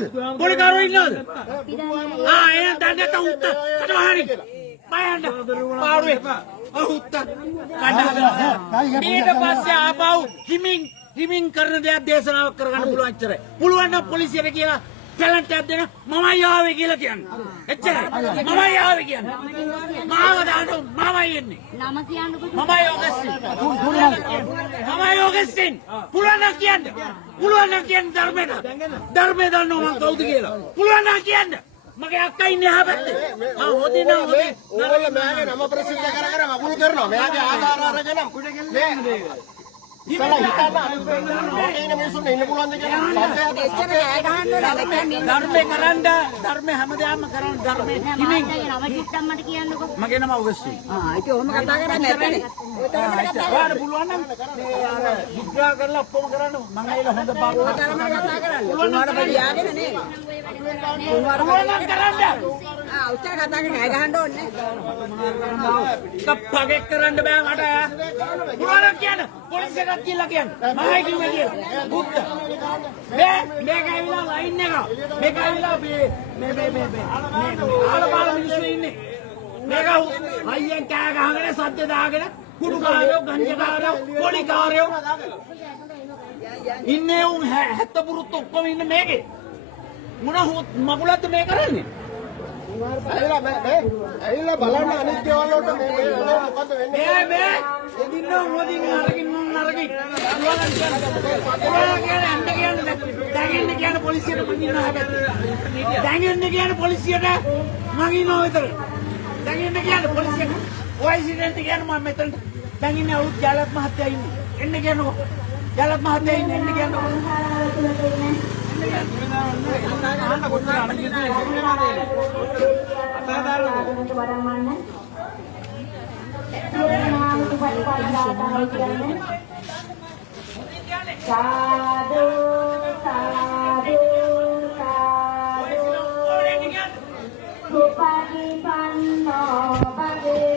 ඉන්නවද? පොලිකාරෝ ඉන්නවද? එහෙනම් දැන් නැත උත්ත. කටවහරි. බයන්න. පාරුවේ. උත්ත. කන්න. ඊට පස්සේ ආපහු හිමින් කරන දේක් දේශනාවක් කරගන්න පුළුවන් ඉච්චරයි. පුළුවන් නම් පොලිසියට කියලා ටැලන්ට් එකක් දෙන්න මමයි ආවේ කියලා කියන්න. එච්චරයි. මමයි ආවේ කියන්න. මාව දාන්න මමයි එන්නේ. නම කියන්නකො. මමයි ඕගස්ටින්. මමයි ඕගස්ටින්. පුළුවන් නම් කියන්න. පුළුවන් නම් කියන්න ධර්මයට. ධර්මයේ දන්නව මං කවුද කියලා. පුළුවන් නම් කියන්න. මගේ අක්කා ඉන්නේ එහා පැත්තේ. හොදින හොදේ. ඕගොල්ලෝ මෙයාගේ නම ප්‍රසිද්ධ කර කර වගුල් කරනවා. මෙයාගේ ආධාර අරගෙන මේ ඉතලා හිතන්න අනිත් මිනිස්සුන්ට ඉන්න පුළුවන්ද කියලා එච්චර ඈ ගහන්න ඕන ධර්මේ කරන්න ධර්මේ හැමදාම කරන්න ධර්මේ හිමින් නම චුට්ටක් මට කියන්නකො. මගේ නම ඔගස්ටින්. ඉතින් ඔහොම කතා කරන්නේ නැත්නේ. ඔයාලට පුළුවන් නම් මේ අර විග්‍රහ කරලා ඔක්කොම කරන්න මම ඇවිල්ලා හොඳ පාඩුවක් කතා කරන්න. උන්වහන්සේ පොඩි යාගෙන නේ. පුළුවන් නම් කරන්න. උච්චර කතා කරන්නේ ඈ ගහන්න ඕනේ. කප්පගේ කරන්න බෑ මට. පුළුවන් නම් කියන්න. පොලිසියට කියලා කියන්න. මමයි කිව්වේ කියලා. බුද්ධ. මේක ඇවිල්ලා ලයින් එක. මේක ඇවිල්ලා මේ ආලපාල මිනිස්සු ඉන්නේ. මේක අයියෙන් කෑ ගහගෙන සද්ද දාගෙන කුඩුකාරයෝ ගංජකාරයෝ පොලිකාරයෝ ඉන්නේ උන් 70 පුරුත් ඔක්කොම ඉන්නේ මේකේ. මොන මගුලක්ද මේ කරන්නේ? ඇවිල්ලා බලන්න අනිත් දේවල් වලට මේ මොකද්ද වෙන්නේ? මේ එදින්න මොදින් අරකින් මොන් අරකින් පුළුවන් කියන්නේ පොලිසියට මං ඉන්නවා හැබැයි දැන් එන්න කියන්නේ පොලිසියට මං ඉන්නවා විතර දැන් එන්න කියන්නේ පොලිසියට ඔයිසිඩන්ට් කියන්නේ මම මෙතන දැන් ඉන්නේ අවුත් ජාලත් මහත්තයා ඉන්නේ එන්න කියනකො ජාලත් මහත්තයා ඉන්නේ එන්න කියනකො साधु साधु साधु विपदि पन्नो भगे